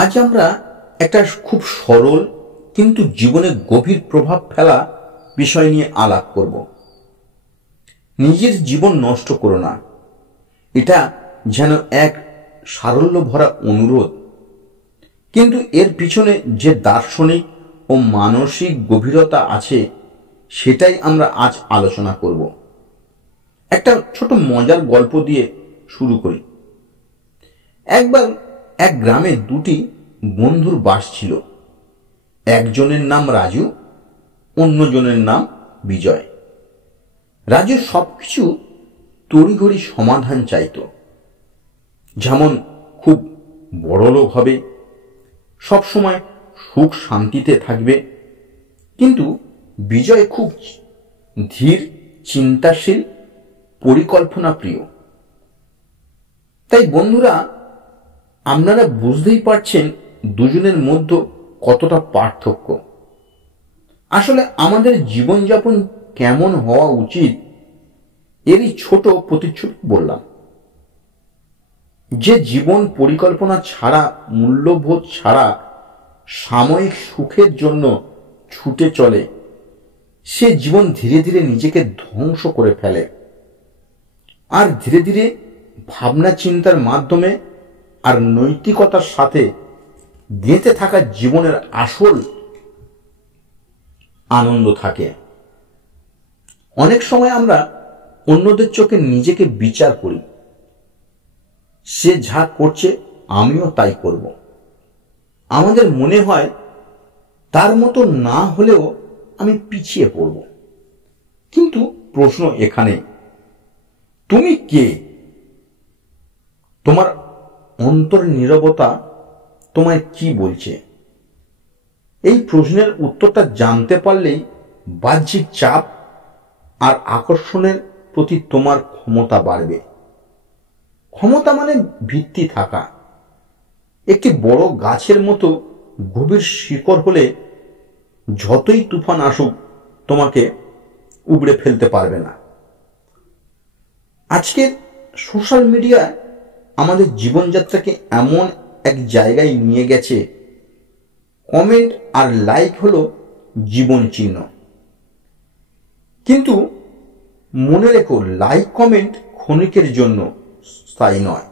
আজ আমরা একটা খুব সরল কিন্তু জীবনে গভীর প্রভাব ফেলা বিষয় নিয়ে আলাপ করব। নিজের জীবন নষ্ট করো না, এটা যেন এক সারল্য ভরা অনুরোধ, কিন্তু এর পিছনে যে দার্শনিক ও মানসিক গভীরতা আছে সেটাই আমরা আজ আলোচনা করব। একটা ছোট মজার গল্প দিয়ে শুরু করি। একবার এক গ্রামে দুটি বন্ধুর বাস ছিল। একজনের নাম রাজু, অন্যজনের নাম বিজয়। রাজু সবকিছু তড়িঘড়ি সমাধান চাইত, যেমন খুব বড়লোক হবে, সবসময় সুখ শান্তিতে থাকবে। কিন্তু বিজয় খুব ধীর, চিন্তাশীল, পরিকল্পনা প্রিয়। তাই বন্ধুরা, আপনারা বুঝতেই পারছেন দুজনের মধ্যে কতটা পার্থক্য। আসলে আমাদের জীবনযাপন কেমন হওয়া উচিত এরই ছোট প্রতিচ্ছবি বললাম। যে জীবন পরিকল্পনা ছাড়া, মূল্যবোধ ছাড়া সাময়িক সুখের জন্য ছুটে চলে, সে জীবন ধীরে ধীরে নিজেকে ধ্বংস করে ফেলে। আর ধীরে ধীরে ভাবনা চিন্তার মাধ্যমে আর নৈতিকতার সাথে গেঁথে থাকা জীবনের আসল আনন্দ থাকে। অনেক সময় আমরা অন্যদের চোখে নিজেকে বিচার করি, সে যা করছে আমিও তাই করব। আমাদের মনে হয় তার মতো না হলেও আমি পিছিয়ে পড়ব। কিন্তু প্রশ্ন এখানে, তুমি কে? তোমার অন্তর নীরবতা তোমায় কি বলছে? এই প্রশ্নের উত্তরটা জানতে পারলেই বাহ্যিক চাপ আর আকর্ষণের প্রতি তোমার ক্ষমতা বাড়বে। ক্ষমতা মানে ভিত্তি থাকা। একটি বড় গাছের মতো গভীর শিকড় হলে যতই তুফান আসুক তোমাকে উবড়ে ফেলতে পারবে না। আজকের সোশ্যাল মিডিয়া আমাদের জীবনযাত্রাকে এমন এক জায়গায় নিয়ে গেছে, কমেন্ট আর লাইক হলো জীবন চিহ্ন। কিন্তু মনে রেখো, লাইক কমেন্ট ক্ষণিকের জন্য, স্থায়ী নয়।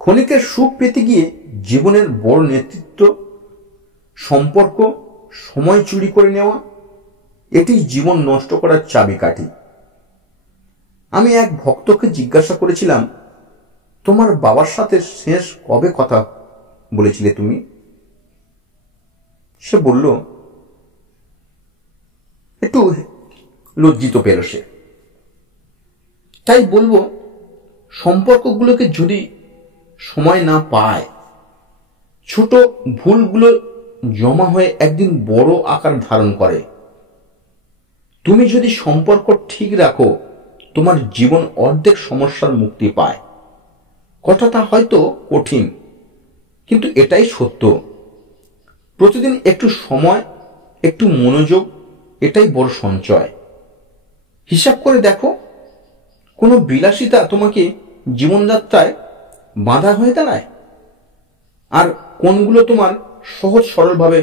ক্ষণিকের সুখ পেতে গিয়ে জীবনের বড় নেতৃত্ব, সম্পর্ক, সময় চুরি করে নেওয়া, এটি জীবন নষ্ট করার চাবিকাঠি। আমি এক ভক্তকে জিজ্ঞাসা করেছিলাম, তোমার বাবার সাথে শেষ কবে কথা বলেছিলে তুমি? সে বলল, একটু লজ্জিত পেল সে। তাই বলবো, সম্পর্কগুলোকে যদি সময় না পায়, ছোট ভুলগুলো জমা হয়ে একদিন বড় আকার ধারণ করে। তুমি যদি সম্পর্ক ঠিক রাখো, তোমার জীবন অর্ধেক সমস্যার মুক্তি পায়। কথাটা হয়তো কঠিন, কিন্তু এটাই সত্য। প্রতিদিন একটু সময়, একটু মনোযোগ, এটাই বড় সঞ্চয়। হিসাব করে দেখো, কোনো বিলাসিতা তোমাকে জীবনযাত্রায় বাধা হয়ে দাঁড়ায়, আর কোনগুলো তোমার সহজ সরলভাবে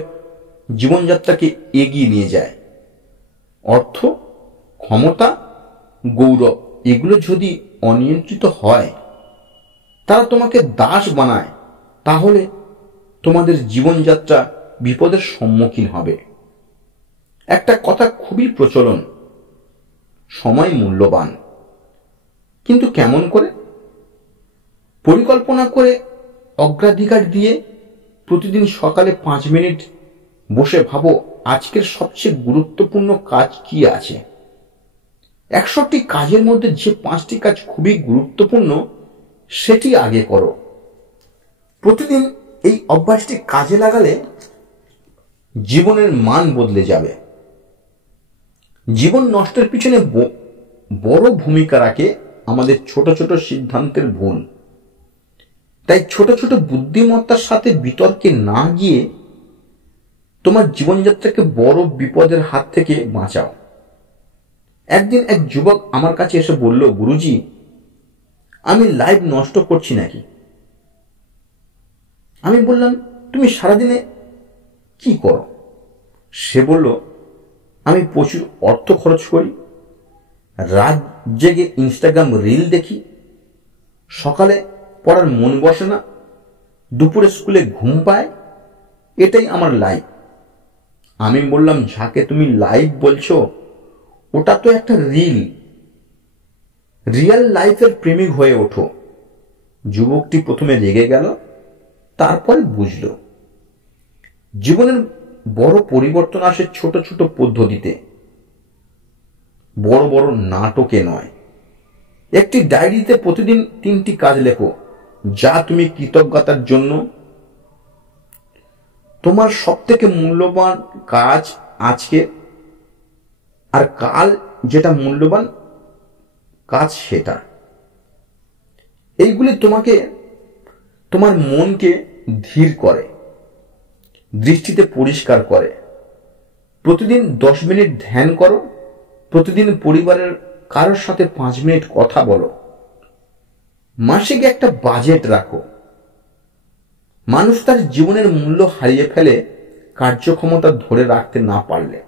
জীবনযাত্রাকে এগিয়ে নিয়ে যায়। অর্থ, ক্ষমতা, গৌরব, এগুলো যদি অনিয়ন্ত্রিত হয়, তারা তোমাকে দাস বানায়, তাহলে তোমাদের জীবনযাত্রা বিপদের সম্মুখীন হবে। একটা কথা খুবই প্রচলন, সময় মূল্যবান। কিন্তু কেমন করে? পরিকল্পনা করে, অগ্রাধিকার দিয়ে প্রতিদিন সকালে 5 মিনিট বসে ভাবো, আজকের সবচেয়ে গুরুত্বপূর্ণ কাজ কি আছে। 100টি কাজের মধ্যে যে 5টি কাজ খুবই গুরুত্বপূর্ণ, সেটি আগে করো। প্রতিদিন এই অভ্যাসটি কাজে লাগালে জীবনের মান বদলে যাবে। জীবন নষ্টের পিছনে বড় ভূমিকা রাখে আমাদের ছোট ছোট সিদ্ধান্তের ভুল। তাই ছোট ছোট বুদ্ধিমত্তার সাথে বিতর্কে না গিয়ে তোমার জীবনযাত্রাকে বড় বিপদের হাত থেকে বাঁচাও। একদিন এক যুবক আমার কাছে এসে বলল, গুরুজি, আমি লাইফ নষ্ট করছি নাকি? আমি বললাম, তুমি সারাদিনে কি করো? সে বলল, আমি প্রচুর অর্থ খরচ করি, রাত জেগে ইনস্টাগ্রাম রিল দেখি, সকালে পড়ার মন বসে না, দুপুরে স্কুলে ঘুম পায়, এটাই আমার লাইফ। আমি বললাম, যাকে তুমি লাইফ বলছো ওটা তো একটা রিয়েল লাইফের প্রেমিক হয়ে ওঠো। যুবকটি প্রথমে রেগে গেল, তারপরে বুঝল জীবনের বড় পরিবর্তন আসে ছোট ছোট পদ্ধতিতে, বড় বড় নাটকে নয়। একটি ডায়েরিতে প্রতিদিন 3টি কাজ লেখো যা তুমি কৃতজ্ঞতার জন্য। তোমার সব থেকে মূল্যবান কাজ আজকে, আর কাল যেটা মূল্যবান কাজ সেটা। এইগুলি তোমার মনকে ধীর করে, দৃষ্টিতে পরিষ্কার করে। প্রতিদিন 10 মিনিট ধ্যান করো, প্রতিদিন পরিবারের কারোর সাথে 5 মিনিট কথা বলো। মাসিক একটা বাজেট রাখো। মানুষ তার জীবনের মূল্য হারিয়ে ফেলে কার্যক্ষমতা ধরে রাখতে না পারলে।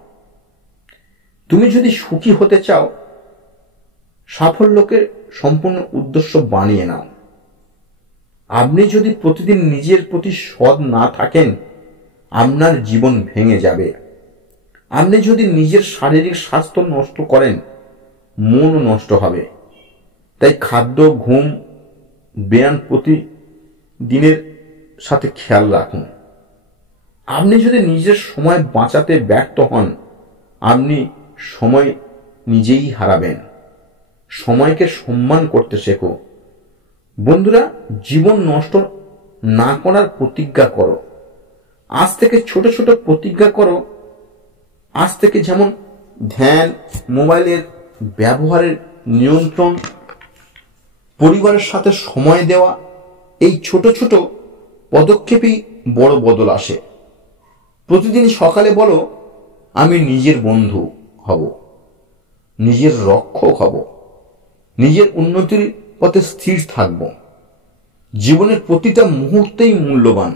তুমি যদি সুখী হতে চাও, সাফল্যকে সম্পূর্ণ উদ্দেশ্য বানিয়ে নাও। আপনি যদি প্রতিদিন নিজের প্রতি সৎ না থাকেন, আপনার জীবন ভেঙে যাবে। আপনি যদি নিজের শারীরিক স্বাস্থ্য নষ্ট করেন, মনও নষ্ট হবে। তাই খাদ্য, ঘুম, ব্যায়াম প্রতিদিনের সাথে খেয়াল রাখুন। আপনি যদি নিজের সময় বাঁচাতে ব্যর্থ হন, আপনি সময় নিজেই হারাবেন। সময়কে সম্মান করতে শেখো। বন্ধুরা, জীবন নষ্ট না করার প্রতিজ্ঞা করো। আজ থেকে ছোট ছোট প্রতিজ্ঞা করো। আজ থেকে যেমন ধ্যান, মোবাইলের ব্যবহারের নিয়ন্ত্রণ, পরিবারের সাথে সময় দেওয়া, এই ছোট ছোট পদক্ষেপেই বড় বদল আসে। প্রতিদিন সকালে বলো, আমি নিজের বন্ধু হব, নিজের রক্ষক হব, নিজের উন্নতির পথে স্থির থাকব। জীবনের প্রতিটা মুহূর্তেই মূল্যবান।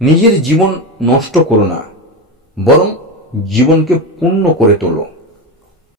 নিজের জীবন নষ্ট করো না, বরং জীবনকে পূর্ণ করে তোলো।